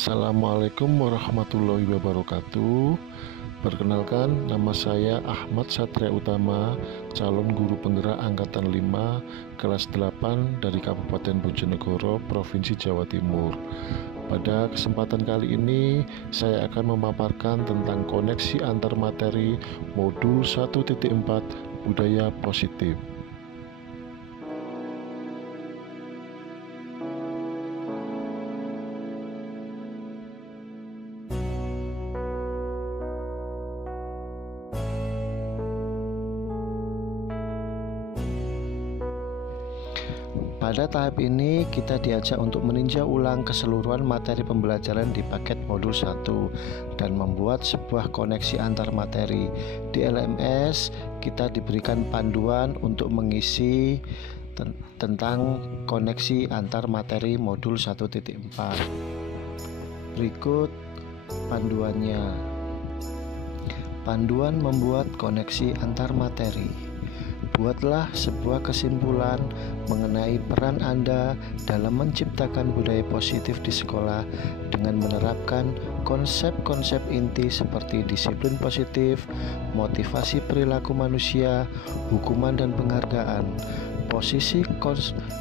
Assalamualaikum warahmatullahi wabarakatuh. Perkenalkan, nama saya Ahmad Satria Utama, calon guru penggerak angkatan 5 kelas 8 dari Kabupaten Bojonegoro, Provinsi Jawa Timur. Pada kesempatan kali ini, saya akan memaparkan tentang koneksi antar materi modul 1.4 budaya positif. Pada tahap ini kita diajak untuk meninjau ulang keseluruhan materi pembelajaran di paket modul 1 dan membuat sebuah koneksi antar materi. Di LMS kita diberikan panduan untuk mengisi tentang koneksi antar materi modul 1.4. Berikut panduannya. Panduan membuat koneksi antar materi. Buatlah sebuah kesimpulan mengenai peran Anda dalam menciptakan budaya positif di sekolah dengan menerapkan konsep-konsep inti seperti disiplin positif, motivasi perilaku manusia, hukuman dan penghargaan, posisi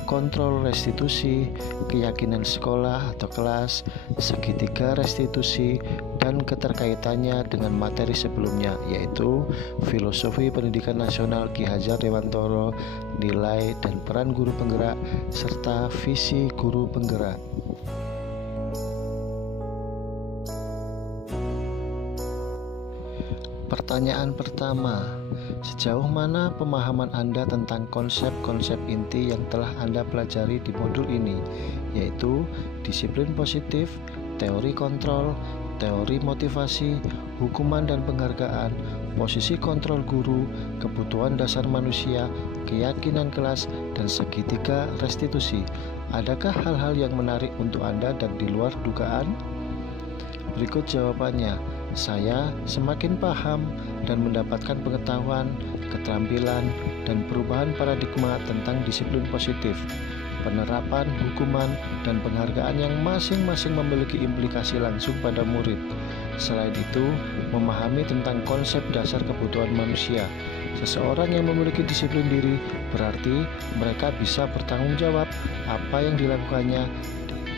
kontrol restitusi, keyakinan sekolah atau kelas, segitiga restitusi, dan keterkaitannya dengan materi sebelumnya, yaitu filosofi pendidikan nasional Ki Hajar Dewantoro, nilai dan peran guru penggerak, serta visi guru penggerak. Pertanyaan pertama, sejauh mana pemahaman Anda tentang konsep-konsep inti yang telah Anda pelajari di modul ini, yaitu disiplin positif, teori kontrol, teori motivasi, hukuman dan penghargaan, posisi kontrol guru, kebutuhan dasar manusia, keyakinan kelas, dan segitiga restitusi. Adakah hal-hal yang menarik untuk Anda dan di luar dugaan? Berikut jawabannya. Saya semakin paham dan mendapatkan pengetahuan, keterampilan, dan perubahan paradigma tentang disiplin positif, penerapan hukuman, dan penghargaan yang masing-masing memiliki implikasi langsung pada murid. Selain itu, memahami tentang konsep dasar kebutuhan manusia. Seseorang yang memiliki disiplin diri berarti mereka bisa bertanggung jawab apa yang dilakukannya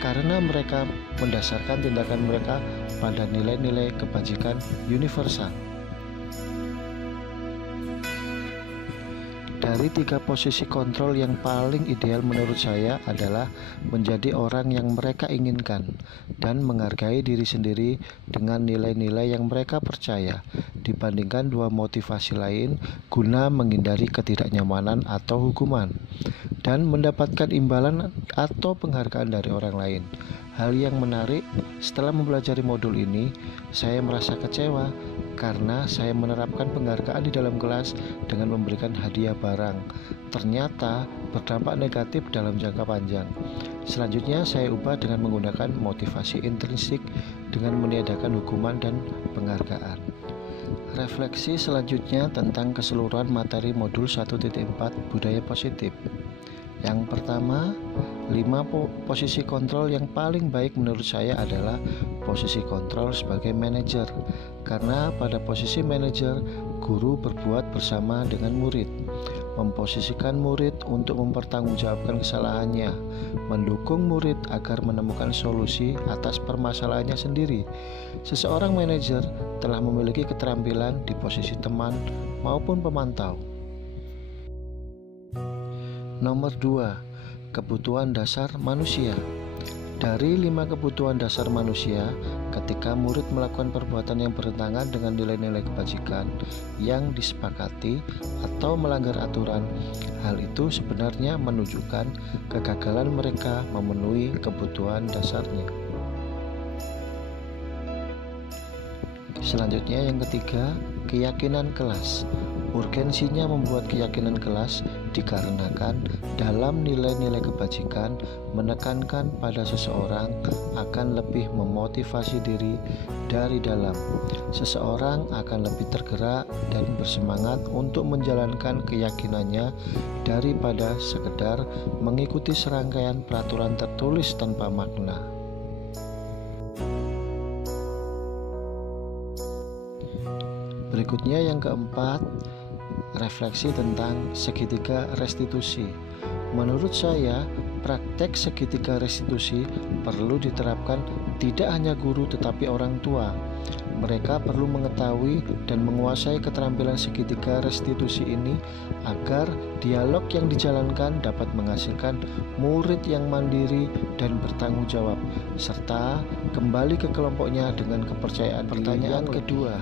karena mereka mendasarkan tindakan mereka pada nilai-nilai kebajikan universal. Dari 3 posisi kontrol yang paling ideal menurut saya adalah menjadi orang yang mereka inginkan dan menghargai diri sendiri dengan nilai-nilai yang mereka percaya dibandingkan 2 motivasi lain guna menghindari ketidaknyamanan atau hukuman dan mendapatkan imbalan atau penghargaan dari orang lain. Hal yang menarik, setelah mempelajari modul ini, saya merasa kecewa karena saya menerapkan penghargaan di dalam kelas dengan memberikan hadiah barang. Ternyata berdampak negatif dalam jangka panjang. Selanjutnya saya ubah dengan menggunakan motivasi intrinsik dengan meniadakan hukuman dan penghargaan. Refleksi selanjutnya tentang keseluruhan materi modul 1.4 budaya positif. Yang pertama, 5 posisi kontrol yang paling baik menurut saya adalah posisi kontrol sebagai manajer. Karena pada posisi manajer, guru berbuat bersama dengan murid, memposisikan murid untuk mempertanggungjawabkan kesalahannya, mendukung murid agar menemukan solusi atas permasalahannya sendiri. Seseorang manajer telah memiliki keterampilan di posisi teman maupun pemantau. Nomor 2, kebutuhan dasar manusia. Dari 5 kebutuhan dasar manusia, ketika murid melakukan perbuatan yang bertentangan dengan nilai-nilai kebajikan yang disepakati atau melanggar aturan, hal itu sebenarnya menunjukkan kegagalan mereka memenuhi kebutuhan dasarnya. Selanjutnya yang ketiga, keyakinan kelas. Urgensinya membuat keyakinan kelas dikarenakan dalam nilai-nilai kebajikan menekankan pada seseorang akan lebih memotivasi diri dari dalam. Seseorang akan lebih tergerak dan bersemangat untuk menjalankan keyakinannya daripada sekedar mengikuti serangkaian peraturan tertulis tanpa makna. Berikutnya yang keempat, refleksi tentang segitiga restitusi. Menurut saya, praktek segitiga restitusi perlu diterapkan tidak hanya guru tetapi orang tua. Mereka perlu mengetahui dan menguasai keterampilan segitiga restitusi ini agar dialog yang dijalankan dapat menghasilkan murid yang mandiri dan bertanggung jawab, serta kembali ke kelompoknya dengan kepercayaan. Pertanyaan kedua,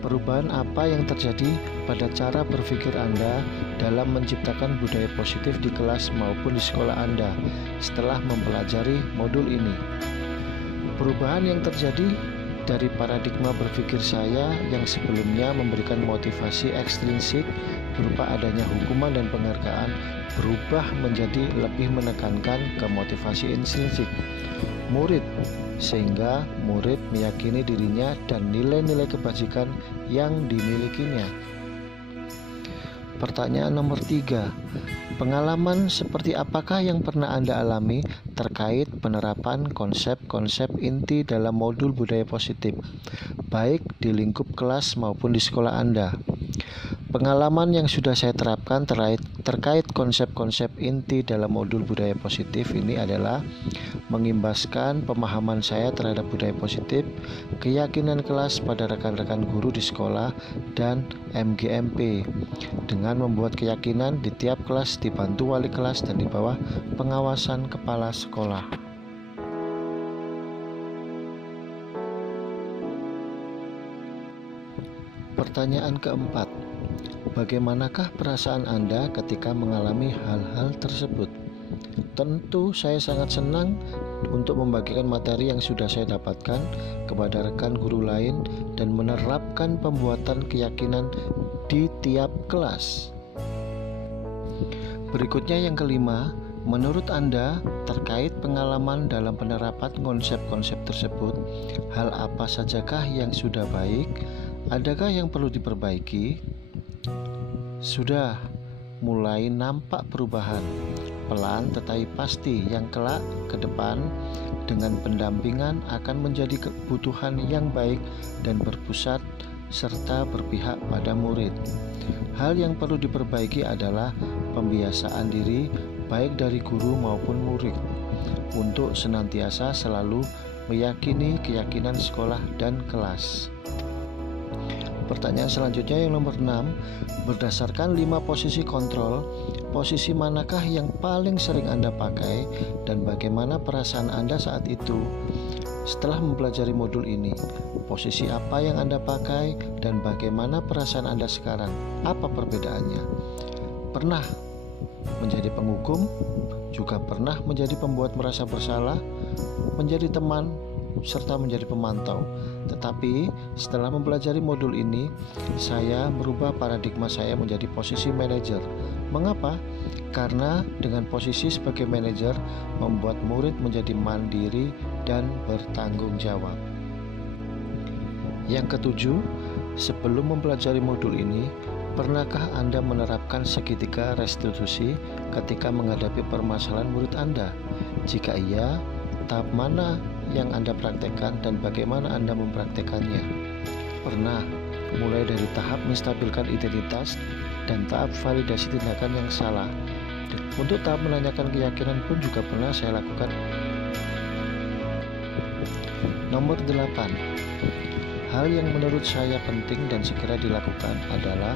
perubahan apa yang terjadi pada cara berpikir Anda dalam menciptakan budaya positif di kelas maupun di sekolah Anda setelah mempelajari modul ini? Perubahan yang terjadi dari paradigma berpikir saya yang sebelumnya memberikan motivasi ekstrinsik berupa adanya hukuman dan penghargaan berubah menjadi lebih menekankan ke motivasi intrinsik murid, sehingga murid meyakini dirinya dan nilai-nilai kebajikan yang dimilikinya. Pertanyaan nomor 3, pengalaman seperti apakah yang pernah Anda alami terkait penerapan konsep-konsep inti dalam modul budaya positif, baik di lingkup kelas maupun di sekolah Anda? Pengalaman yang sudah saya terapkan terkait konsep-konsep inti dalam modul budaya positif ini adalah mengimbaskan pemahaman saya terhadap budaya positif, keyakinan kelas pada rekan-rekan guru di sekolah, dan MGMP dengan membuat keyakinan di tiap kelas dibantu wali kelas dan di bawah pengawasan kepala sekolah. Pertanyaan keempat, bagaimanakah perasaan Anda ketika mengalami hal-hal tersebut? Tentu saya sangat senang untuk membagikan materi yang sudah saya dapatkan kepada rekan guru lain dan menerapkan pembuatan keyakinan di tiap kelas. Berikutnya yang kelima, menurut Anda terkait pengalaman dalam penerapan konsep-konsep tersebut, hal apa sajakah yang sudah baik? Adakah yang perlu diperbaiki? Sudah mulai nampak perubahan pelan tetapi pasti yang kelak ke depan dengan pendampingan akan menjadi kebutuhan yang baik dan berpusat serta berpihak pada murid. Hal yang perlu diperbaiki adalah pembiasaan diri baik dari guru maupun murid untuk senantiasa selalu meyakini keyakinan sekolah dan kelas. Pertanyaan selanjutnya yang nomor 6, berdasarkan 5 posisi kontrol, posisi manakah yang paling sering Anda pakai dan bagaimana perasaan Anda saat itu? Setelah mempelajari modul ini, posisi apa yang Anda pakai dan bagaimana perasaan Anda sekarang? Apa perbedaannya? Pernah menjadi penghukum, juga pernah menjadi pembuat merasa bersalah, menjadi teman, serta menjadi pemantau. Tetapi setelah mempelajari modul ini, saya merubah paradigma saya menjadi posisi manajer. Mengapa? Karena dengan posisi sebagai manajer membuat murid menjadi mandiri dan bertanggung jawab. Yang ketujuh, sebelum mempelajari modul ini, pernahkah Anda menerapkan segitiga restitusi ketika menghadapi permasalahan murid Anda? Jika iya, tahap mana yang Anda praktekkan dan bagaimana Anda mempraktekannya? Pernah, mulai dari tahap menstabilkan identitas dan tahap validasi tindakan yang salah. Untuk tahap menanyakan keyakinan pun juga pernah saya lakukan. Nomor 8, hal yang menurut saya penting dan segera dilakukan adalah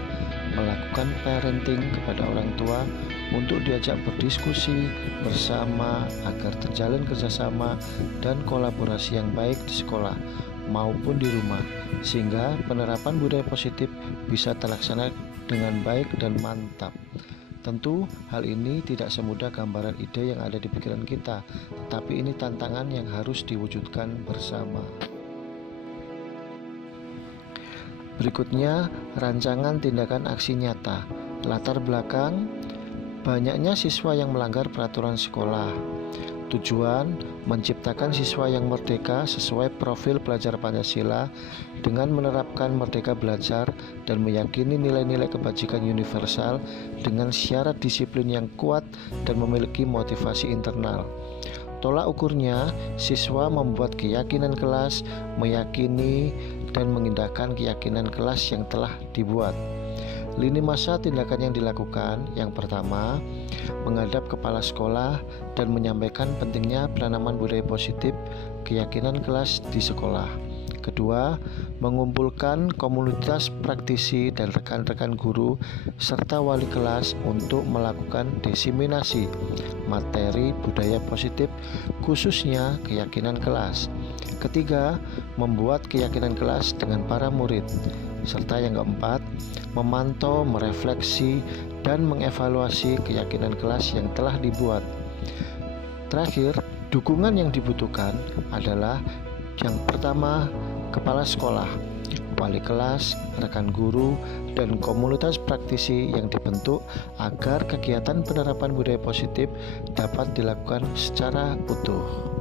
melakukan parenting kepada orang tua untuk diajak berdiskusi bersama agar terjalin kerjasama dan kolaborasi yang baik di sekolah maupun di rumah, sehingga penerapan budaya positif bisa terlaksana dengan baik dan mantap. Tentu hal ini tidak semudah gambaran ide yang ada di pikiran kita, tetapi ini tantangan yang harus diwujudkan bersama. Berikutnya, rancangan tindakan aksi nyata. Latar belakang, banyaknya siswa yang melanggar peraturan sekolah. Tujuan, menciptakan siswa yang merdeka sesuai profil pelajar Pancasila dengan menerapkan merdeka belajar dan meyakini nilai-nilai kebajikan universal dengan syarat disiplin yang kuat dan memiliki motivasi internal. Tolak ukurnya, siswa membuat keyakinan kelas, meyakini dan mengindahkan keyakinan kelas yang telah dibuat. Lini masa tindakan yang dilakukan, yang pertama, menghadap kepala sekolah dan menyampaikan pentingnya penanaman budaya positif keyakinan kelas di sekolah. Kedua, mengumpulkan komunitas praktisi dan rekan-rekan guru serta wali kelas untuk melakukan diseminasi materi budaya positif khususnya keyakinan kelas. Ketiga, membuat keyakinan kelas dengan para murid. Serta yang keempat, memantau, merefleksi, dan mengevaluasi keyakinan kelas yang telah dibuat. Terakhir, dukungan yang dibutuhkan adalah yang pertama, kepala sekolah, wali kelas, rekan guru, dan komunitas praktisi yang dibentuk agar kegiatan penerapan budaya positif dapat dilakukan secara utuh.